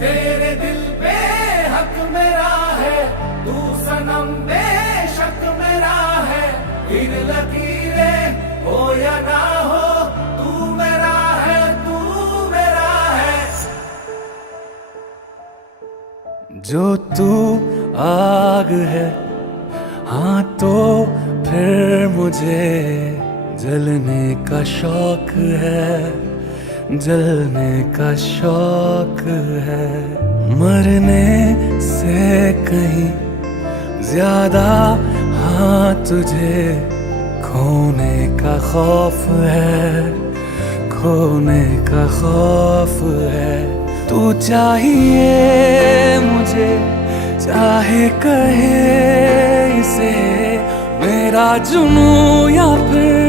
तेरे दिल पे हक मेरा है, तू सनम बेशक मेरा है। इन लकीरें हो या ना हो, तू मेरा है, तू मेरा है। जो तू आग है, हाँ तो फिर मुझे जलने का शौक है, जलने का शौक है। मरने से कहीं ज्यादा हाँ तुझे खोने का खौफ है, खोने का खौफ है। तू चाहिए मुझे, चाहे कहे इसे मेरा जुनून या फिर